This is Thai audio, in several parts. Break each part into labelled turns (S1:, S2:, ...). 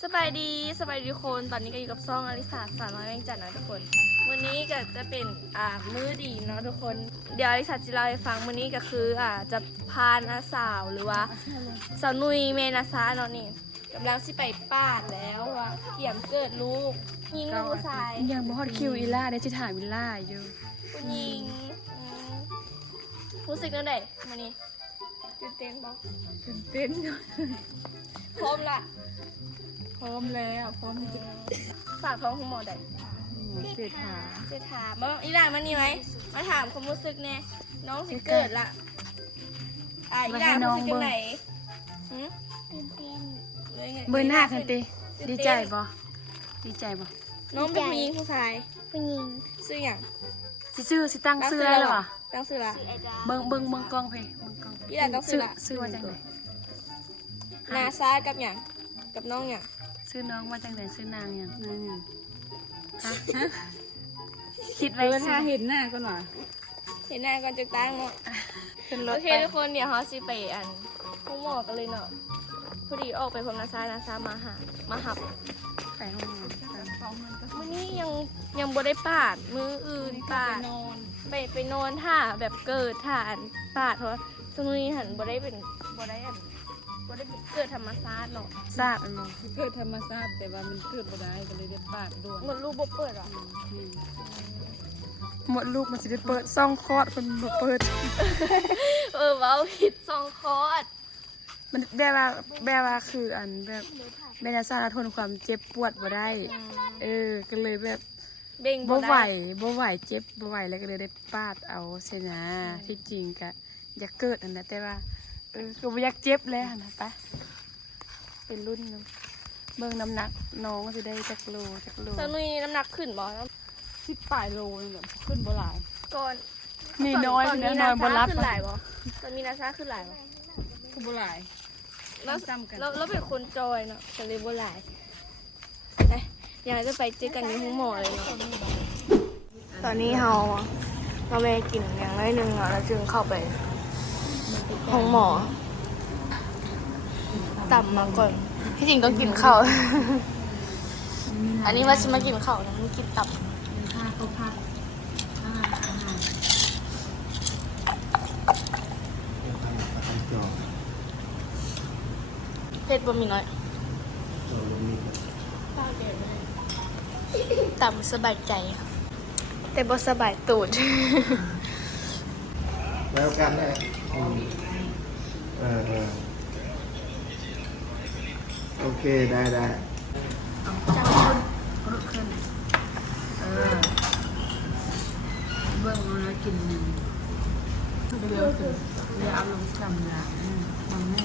S1: สบายดีทุกคนตอนนี้ก็อยู่กับซ่องอลิสาสาวน้อยแมงจันทร์นะทุกคนวันนี้ก็จะเป็นมื้อดีเนาะทุกคนเดี๋ยวอลิสาจะเล่าให้ฟังมื้อนี้ก็คือจะพาน้าสาวหรือว่าสาวนุยเมนาซาเนาะนี่กำลังสิไปป้าดแล้วว่าเกี่ยมเกิดลูกยิงลูกผู้ชาย
S2: ยังบ่ฮอดคิวอีล่าได้สิถ่ายวิลล่าอยู่
S1: ผู้หญิงรู้สึกนั่นได้มื้อนี้ตื่นเต้นบ่
S2: ตื่นเต้นอยู่
S1: พร้อมละ
S2: พร้อมแล้วพร้อมจะ
S1: ฝากท้องคุณหมอได้
S2: เสียขา
S1: จะถามว่าอีหลานมันนี่ไหมมาถามความรู้สึกเนี่ยน้องสิเกิดละอีหลานรู้สึกยังไง
S2: เบิ่งหน้ากันติดีใจบ่ดีใจบ่
S1: น้องเป็นผู้หญิงผู้ชาย
S3: ผู้หญิง
S1: ซื้ออย่าง
S2: สิตั้งชื่อได้หรอ
S1: ตั้งซื้อละ
S2: เบิ่งกล้องเพเบิ่งกล้อง
S1: อีหลานต้องซื้อละ
S2: ซื้อว่าจังได๋
S1: นาซากับอย่างกับน้องอย่าง
S2: ซื้อน้องว่าจังได๋ซื้อนางหยังนางหยังฮะคิดไว้
S4: ถ้าเห็นหน้าก็หน่อย
S1: เห็นหน้าก่อนจะตั้งเนาะ
S2: ขึ้นร
S1: โอ
S2: ถ
S1: เค
S2: ไป
S1: ทุกคนเดี๋ยวเขาสิไปห้องหมอกันเลยเนาะพอดีออกไปพร้อมนาซามาหับ
S2: ไปห้องนอนกัน
S1: มื้อนี้ยังบ่ได้ปาดมื้ออื่นปาด
S4: นอน
S1: ไปนอนท่าแบบเกิดท่าปาดเพราะสมุนีหันบ่ได้เป็นเกิดธรรมชาติเนาะ
S2: ทราบอันบ่
S4: เกิดธรรมชาติแต่ว่ามันเกิดบ่ได้ก็เลยได้ปาดด่วน
S1: เหมือนลูกบ่เปิดหรอ
S4: นี่
S2: หมดลูกมันสิได้เปิดซ่องคลอดเพิ่นบ่เปิด
S1: เว้าผิดซองคอร์ด
S2: มันแบบว่าคืออันแบบแม่จะสร้างทนความเจ็บปวดบ่ได้ ก็เลยแบบ
S1: เบ่ง
S2: บ่ไหว
S1: ได้
S2: บ่ไหวเจ็บบ่ไหวแล้วก็เลยได้ปาดเอาเสนะที่จริงก็อยากเกิดอันนั้นแต่ว่าก็บ่อยากเจ็บแล้วนะปะเป็นรุ่นนึงเบิ่งน้ำหนักน้องสิได้จักโล
S1: สมุนีน้ำหนักขึ้นบ่
S4: 10 ปลายโลนี่แหละขึ้นบ่หลาย
S1: ก่อน
S2: นี่น้อย
S1: ตอน
S2: นะ
S1: นี้
S2: น้อยบ่รับ
S1: ขึ้นหลายบ่ตอนมีนาซาขึ้นหลายบ่
S4: ก็บ่หลาย
S1: แล้ว
S4: ซ้ำกัน
S1: แล้วเป็นคนจอยเนาะก็เลยบ่หลายไปอยากจะไปเจอกันในห้องหมอเลยเนาะตอนนี้เราแม่กินอย่างน้อยหนึงเนาะแล้วจึงเข้าไปห้องหมอต่ำมาก่อนที่จริงต้องกินข้าว อันนี้ว่าฉันมากินข้าวนะมันกินตับ
S4: ค่าเขาพักค่าอาหาร
S1: เผ็ดบ่มีน้อยต่ำสบายใจ แต่บ่สบายตูด
S5: แล้วกันได้โอเคได้
S1: จังคน
S2: รุดขึ้นเบิ่งเอาแล้วกินนึงเดี๋ยวคือเดี๋ยวเอาลงจำละมันแม่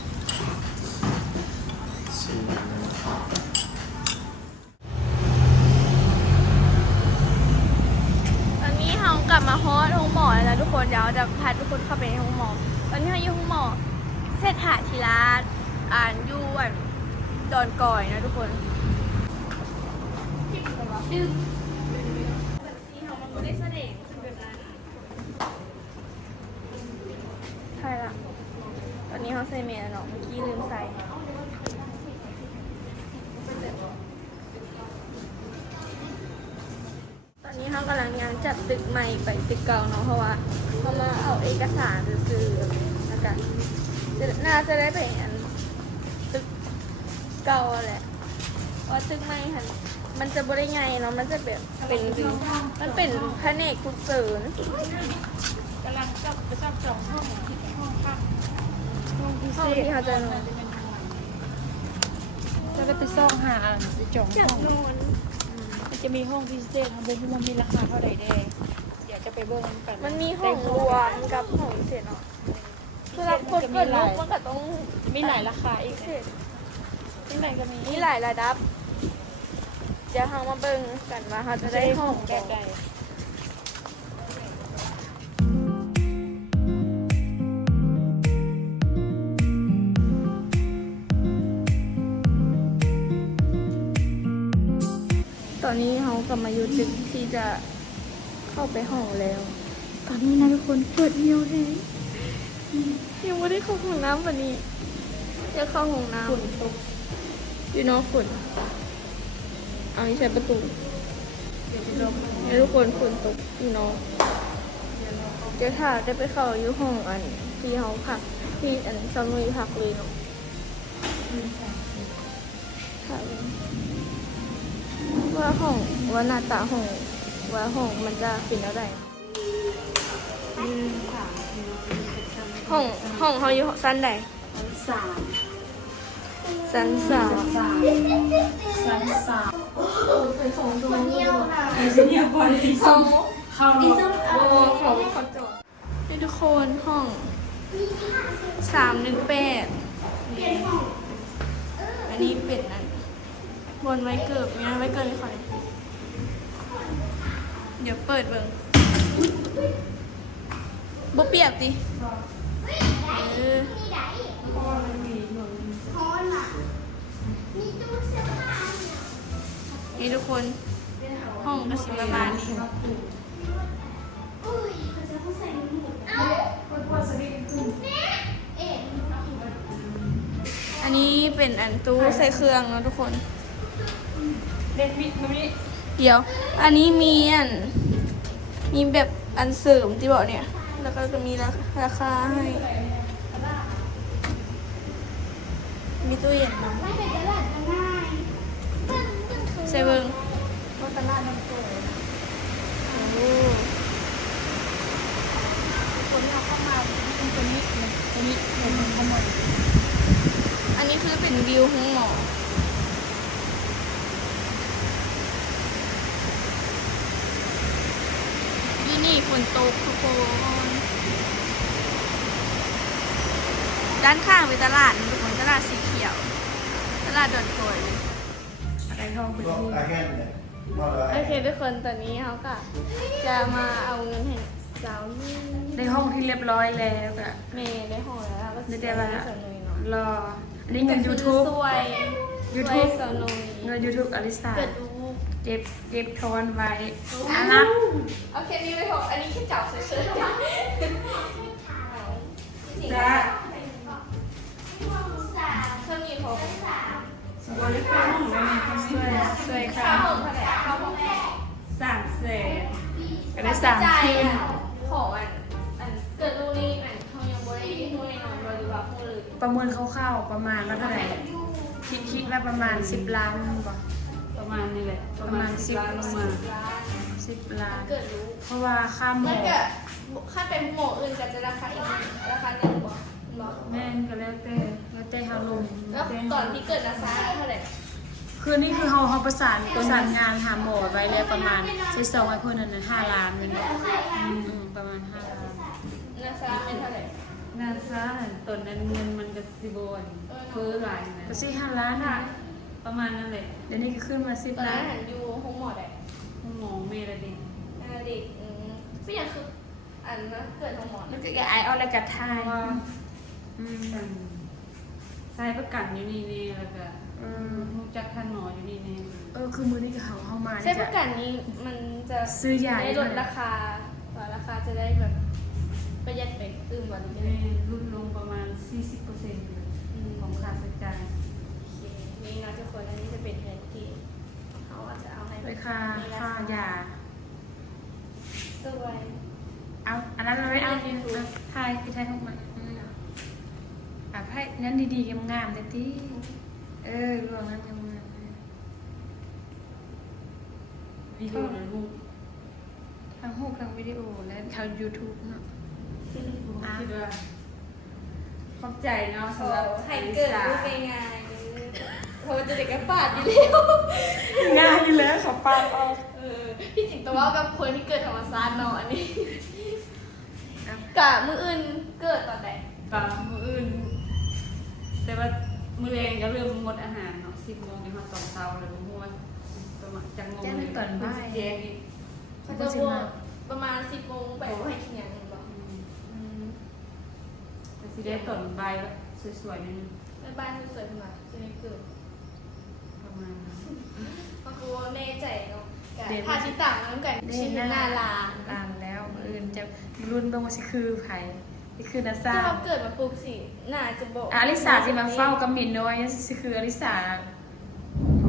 S1: ตอนนี้เรากลับมาฮอดห้องหมอแล้วนะทุกคนเดี๋ยวจะพาทุกคนเข้าไปในห้องหมอ ตอนนี้เราอยู่ห้องหมอเศรษฐาธิราชอยู่ดอนก่อยนะทุกคนดึงที่เรามันไม่ได้แสดงแบบนั้นใช่ละตอนนี้เขาใส่เมลเนาะเมื่อกี้ลืมใส่ตอนนี้เขากำลังยังจัดตึกใหม่ไปตึกเก่าเนาะเพราะว่าเขามาเอาเอกสารซื้อๆแล้วกันน่าจะได้ไปอันตึกเก่าแหละเพราะตึกใหม่ค่ะมันจะบริไงเนาะมันจะแบบมันเป็นแผนกขุดเสริญ
S4: กำลังไปชอบจองห้องพัก
S1: ห้องที่เขาจะนอน
S2: จะได้ไปซ่องหาไปจอง
S1: อยา
S2: ห้
S1: ก
S2: อง
S1: นอน
S2: มันจะมีห้องพิเศษทำบุญที่มันมีราคาเท่าไหร่แน่เดี๋ยวจะไปเบิ่งกัน
S1: มันมีห้องรวมกับห้องพิเศษเนาะสำหรับคนเกิดลูกมันก็ต้อง
S2: มีหลายราคาอีก
S1: พิเศษ
S2: ที่ไหนก็มี
S1: มีหลายระดับ เดี๋ยวเรามาเบิ่งกันว่าเขาจะได้ห้อง
S2: แบบใด
S1: ตอนนี้เขากลับมาอยู่ตึกที่จะเข้าไปห้องแล้ว ตอนนี้นะทุกคนปวดเหี่ยวเลยยังไม่ได้เข้าห้องน้ำวันนี้จะเข้าห้องน้ำอยู่นอกฝนเอานี่ใช้ประตู
S2: เดี๋ยวจะลง
S1: ให้ทุกคนฝนตกอยู่นอกเดี๋ยวถ้าได้ไปเข้าอยู่ห้องอันที่ห้องพักที่อันซามุยพักเลยเนาะค่ะว่าห้องว่าหน้าตาห้องว่าห้องมันจะเป็นอะไรห้องเขาอยู่สั้นใด
S2: สาม
S1: สั้นสาม
S2: ชั้นสาม
S1: เป็นของตรงนี้
S2: ไอ้เสียก่อนที่
S1: ห้อง
S2: เข้า
S1: โอ้ของขอจอดให้ทุกคนห้อง318อันนี้เป็นอันบนไว้เกิบเนี่ยไว้เกินคอยเดี๋ยวเปิดเบิ่งบ่เปียกดิเออนี่ทุกคนห้องก็สิประมาณนี้อันนี้เป็นอันตู้ใส่เครื่องเนาะทุกคน
S2: เด็กมิดมันนี่
S1: เดี๋ยว อันนี้มีแบบอันเสริมที่บอกเนี่ย แล้วก็จะมีราคาให้ มีตู้เย็นมาใส่เบิ้งโอ้คนเราเข้ามาเป็นนิดเลยเป็นนิดเลยทั้งหมดอันนี้คือเป็นวิวห้องหมอที่นี่ฝนตกทุกคนด้านข้างเป็นตลาดนะทุกคนตลาดสีเขียว ตลาดดอนโกย
S2: อะไรทองเป็น
S5: บอก
S2: ที่
S5: อาแกนเนี่ยบอกอะไร
S1: โอเคทุกคนตอนนี้เขาก็จะมาเอาเงินให้สาวนี่
S2: ในห้องที่เรียบร้อยแล้วก็
S1: เมย์ได้ห่อแล้วก็
S2: ได้ว่า
S1: สาวนุยเนาะ
S2: รออันนี้เงิน YouTube
S1: สวย
S2: YouTube
S1: สาวนุย
S2: เงิน YouTube อลิสา
S1: เกิดดู
S2: เก็บทอนไว้อันนับ
S1: โอเคนี่ไม่ถูกอันนี้แค่จับเฉยๆ
S2: จ้า
S1: เครื่องมีครบ
S2: บริการของเราสวยค่ะ
S1: ข้าวหอมเท่าไหร่ข้าวหอม
S2: 300,000ก็ได้3
S1: จ่าย
S2: ทีม
S1: ของอันเกิดดูนี่อันเขายังบ่ได้ห้วยนอนหรือว่าห้วยเลย
S2: ประเมินคร่าวๆประมาณว่าเท่าไหร่คิดว่าประมาณ10 ล้านบ่
S4: ประมาณนี้แหละ
S2: ประมาณ10
S4: ล้านลงมา
S2: 10 ล้าน
S1: เกิดรู้
S2: เพราะว่าค่าหม
S1: แล้
S2: อ
S1: วก็ค่าเป็นหมออื่นก็จะราคาอีกราคาหนึ่งบ่บอก
S4: แม่นก็แล้วแต่
S2: แล้วแต่เฮาลง
S1: แล้วตอนที่เกิดราคาเท่าไหร่
S2: คือนี่คือเฮาประสานงานหาหมอไว้แล้วประมาณใช้ซองไว้เพิ่นนั่นน่ะ5 ล้านแม่นบ่ประมาณ5 ล้าน
S1: ราคาเป็นเท่าไหร่
S4: งานซ่าตอนนั้นเงินมันก็สิบวนเฟ้อหลายนะ
S2: ก็สิ5 ล้านอ่ะ
S4: ประมาณนั้นแหละ
S2: เดี๋ยวนี้ก็ขึ้นมา
S1: ตอน
S2: 10 ล้า
S1: นั้น
S2: น
S1: หันอยู่ห้องหมอได้
S4: คุณหมอเมรดิน
S1: เด็กไม่อยากคืออันนะเกิดห้องหมอ
S2: แล้วก็ไอ้เอาอะไรกับทา
S4: เพ
S2: ย
S4: ราะว่า
S2: อืม
S4: ใช้ประกันอยู่นี่นี่แล้วก็รู้จักท่านหมออยู่นี่นี่
S2: คือมื้อนี้ก็เฮามา
S1: ใช้ประกันนี้มันจะ
S2: ซื้อยา
S1: ได้ลดราคาราคาจะได้แบบประหยัดไปตื่นวันนี้
S4: แม่ลดลงประมาณ 40%ของค่าใช้จ่าย
S1: นี่นะทุกคนอันนี้จะเป็นเงินที่เขาอาจจะเอาให้
S2: ไปค่ายา
S1: สวย
S2: เอาอันนั้นเราไม่เอาทายพี่ทายของมันไพ่นั้นดีๆงามๆเลยที่รวมนั้นงาม
S4: วิดีโอหรือรูป
S2: ๆทั้งรูปทั้งวิดีโอและทาง YouTube เนาะ
S4: คิดว่าขอบใจเนาะ
S1: เขา
S4: สำหรับ
S1: ให้เกิดรูปง่ายๆเขาจะเด็กกระปาดอยู่แล้ว
S2: ง่ายแล้วขอปาดออก
S1: พี่จิงแต่ว่าแบบคนที่เกิดธรรมศาสตร์เนาะอันนี้กะมืออื่นเกิดตอนไหน
S4: ปลามืออื่น แต่ว่ามือแรงก็เริ่มหมดอาหารเนาะ10 โมงนี่มาตอนเช้าเลยบ่ม่วนประมาณจังโมงเลยแจ้งอีก
S1: เขาจะบวกประมาณ10 โมงไปว่าให้กินอย่างนึงบอก
S4: แต่สิได้ตอนบ่ายแบบสวยๆนิดนึง
S1: แม่บ้านสวยๆมาจะได้เกิด
S4: ประมาณนั้น
S1: ก็คือว่าแม่ใจเนาะพาชิต่างน้ำกันชิ้นหน้าลาน
S2: อ่านแล้วอื่นจะรุ่นเบิ่งว่าสิคือไผนี่คือนาซา
S1: ถ้าเราเกิดมาปลูกสิน่าจะบอก
S2: อลิสาสิมาเฝ้ากับมินน้อยสิคืออลิสา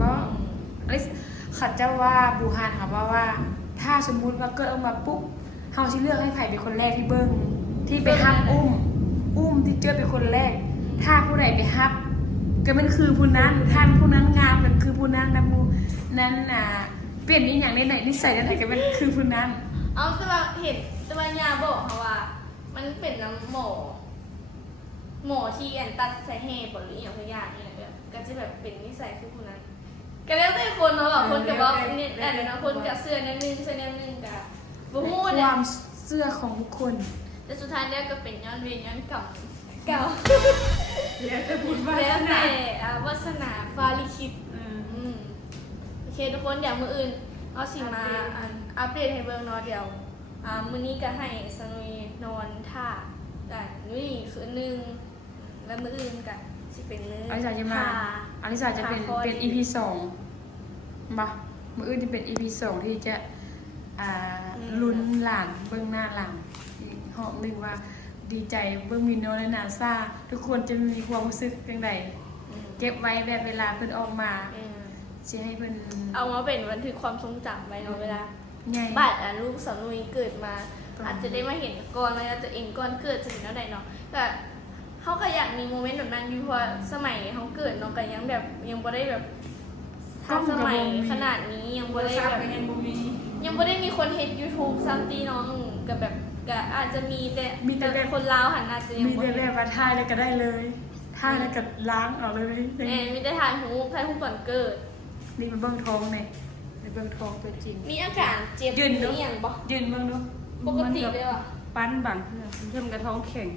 S2: อลิสขัดเจ้าว่าบูฮานค่ะว่าถ้าสมมุติว่าเกิดออกมาปุ๊บเฮาสิเลือกให้ไผเป็นคนแรกที่เบิ่งที่ไปฮับอุ้มที่เจอเป็นคนแรกถ้าผู้ใดไปฮับก็มันคือผู้นั้นท่านผู้นั้นงามมันคือผู้นั้นนะมูนั้นเปลี่ยนนี่อย่างในไหนนิสัยนั้นไหนก็มันคือผู้นั้น
S1: เอาแต่ว่าเห็นแต่ว่ายาบอกเขาว่า มันเป็นน้ำหมอที่แอนตัดใส่เห่บหรืออย่างพยาเนี่ยแบบก็จะแบบเป็นนิสัยคือผู้นั้นก็แล้วแต่คนเนาะแบบคนกับว่าเนี่ยแต่เนาะคนกับเสื้อนั่นนึงเสื้อนั่นนึงกับบูฮู
S2: ค
S1: เนี่ยว
S2: ามเสื้อของบุคคล
S1: แต่สุดท้ายเนี่ยก็เป็นย้อนเวรย้อนเก่าเก่า
S4: แล้วแต่บุญวา
S1: แล้ว
S4: สนา
S1: แต่วาสนาฟ้าลิขิตโอเคทุกคนเดี๋ยวมืออื่นเอาสิมาอัปเดตให้เบิ่งเนาะเดี๋ยวมื้อนี้ก็ให้สนุยนอนท่าได้นี่คือนึงแล้วมื้ออื่นก็สิเป็นนึง
S2: อลิสาจะมาอลิสาจะเป็น EP 2บ่มื้ออื่นจะเป็น EP 2ที่จะลุ้นหลานเบิ่งหน้าหลานอีกหอบนึงว่าดีใจเบิ่งมิโนและนาซาทุกคนจะมีความรู้สึกจังไดเก็บไว้แบบเวลาเพิ่นออกมาสิให้เพิ่น
S1: เอามาเป็นบันทึกความทรงจำไว้เนาะเวลา
S2: ใหญ่
S1: บัดลูกสาวนุยเกิดมา อาจจะได้มาเห็นก่อนว่าตัวเองก่อนเกิดจะเป็นเท่าใดเนาะแต่เขาก็อยากมีโมเมนต์แบบนั้นอยู่เพราะสมัยเขาเกิดเนาะก็ยังแบบยังบ่ได้แบบทันสมัยขนาดนี้ยังบ่ได้
S4: ทราบ
S1: แบบ
S4: เป็นยังบ่มี
S1: ยังบ่ได้มีคนเฮ็ด YouTube ซ้ำตีน้องกับแบบก็อาจจะมีแต่คนลาวหันอาจจะยัง
S2: มี
S1: บ่
S2: แต่แบบว่าถ่ายแล้วก็ได้เลยถ่ายแล้วก็ล้างออกเลย
S1: มีแต่ถ่ายหูก่อนเกิด
S2: นี่เป็นเบิ่งท้องนี่เป็นเบิ่งท้องตัวจริง
S1: มีอาการเจ็บ
S2: ยืนดู
S1: อหย่างบ่
S2: ยืนเบิ่งดู
S1: ปกติเลยว่ะ
S4: ปั้นบางเพิ่นกระท้องแข็ง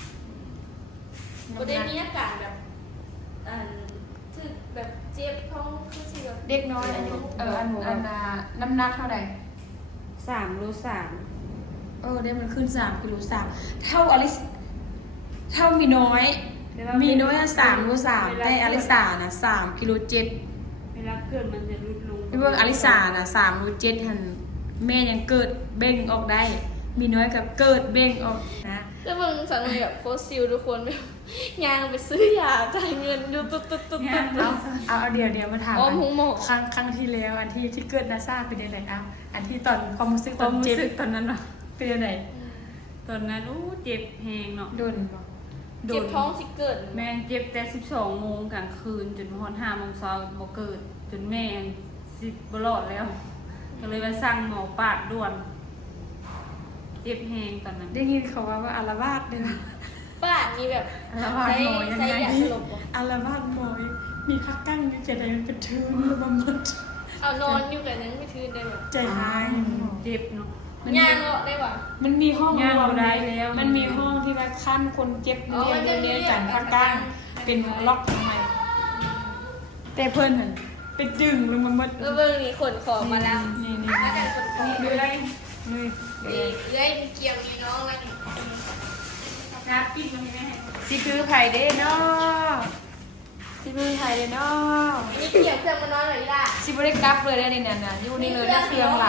S1: บ่ได้มีอาการแบบคือแบบเจ็บท้องคือสิแบบ
S2: เด็กน้อยอายุน้ำหนักเท่าไหร่
S4: 3 โล
S2: ได้มันขึ้น3 กิโล 3เท่าอลิสเท่ามีน้อยมีน้อย3 โล 3ได้อลิสานะ3 กิโล 7
S4: เวลาเกิดมันจะลดลง
S2: พี่เบิ่งอลิสานะ3 โล 7หั่นแม่ยังเกิดเบ่งออกได้ มีน้อยกับเกิดเบ่งออกนะ
S1: แล้วมึงสั่งแบบโคซิลทุกคนแบบยางไปซื้อยาจ่ายเงินอยู่ตุ๊ด
S2: เอาเดี๋ยวมาถาม
S1: อ้อมหูหมอ
S2: ครั้งที่แล้วอันที่เกิดนาซาเป็นยังไงอันที่ตอนความรู้สึก
S4: ค
S2: ตอ
S4: วาน มรู้
S2: เจ็บ
S4: สึกตอนนั้นเนาะ
S2: เป็นยังไง
S4: ตอนนั้นเจ็บแฮงเนาะ
S2: โดนบ่
S1: เจ็บท้องสิเกิด
S4: แม่เจ็บแต่12 โมงกลางคืนจนฮอด5 โมงเช้าบ่เกิด จนแม่สิบ่รอดแล้ว ก็เลยมาสั่งหมอปาดด่วน เจ็บแฮงตอนนั้น
S2: ได้ยินเขาว่าอารวาสเลยนะ
S1: ป้ามีแบบ
S2: อารวาสหมอยัง
S1: ใส่
S2: ไง
S1: ยาสลบบ่
S2: อารวาสหมอมีพักกั้งอยู่จะได้มันเป็นทื่นแล้วมันหมด
S1: เอานอนอยู่กันยังไม่ทื่นได้แบบ
S2: ใจหาย
S4: เจ็บเนาะ
S1: ยางเหรอได้ว่ะ
S2: มันมีห้อง
S4: ย่างบ่ได้แล้ว
S2: มันมีห้องที่ว่าขั้นคนเจ็บ
S1: อ๋อมันจะมี
S2: เรียนจันพักกั้งเป็นล็อกทำไมแต่เพิ่นหั่นไปดึงลงมาหมด
S1: เบิ่งนี่ขนของมาแล้ว
S2: นี่
S1: มาจากขนของ
S2: ดูได้เลย
S1: นี่เอ้ยเกี่ยวมีน้องแล้วนี่
S4: น้ำปิดมันให้แม่
S2: สิคือไผ่เด้เนาะสิคือไผ่เด้เนาะ
S1: นี่เกี่ยวเครื่องมานอนหน่อยล่ะ
S2: สิบ่ได้กลับเลยได้นี่น่ะอยู่นี่เลยได้เครื่องหลาย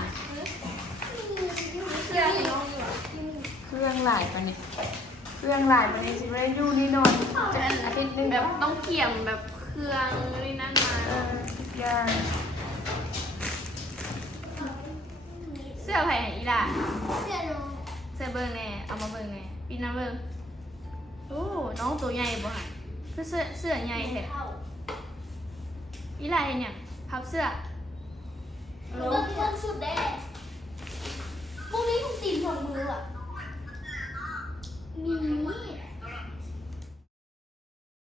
S1: เครื่องให้น้องอยู่
S2: เครื่องหลายปานนี้เครื่องหลายปานนี้สิบ่ได้อยู่นี่นอนจะอาทิตย์นึง
S1: แบบต้องเกี่ยมแบบเครื่องนี่นั่นมา
S2: ทุกอย่าง
S1: เสื้อไผ่อีล่ะเสื้อเบิ่งแน่เอามาเบิ่งแน่ปีน้ำเบิ่งโอ้น้องตัวใหญ่บ่ฮะคือเสื้อใหญ่แท้อีล่ะเห็นหยังพับเสื้อ
S3: เมื่อกี้ทั้งสุดได้พวกนี้ต้องตีนสองมืออ่ะ มี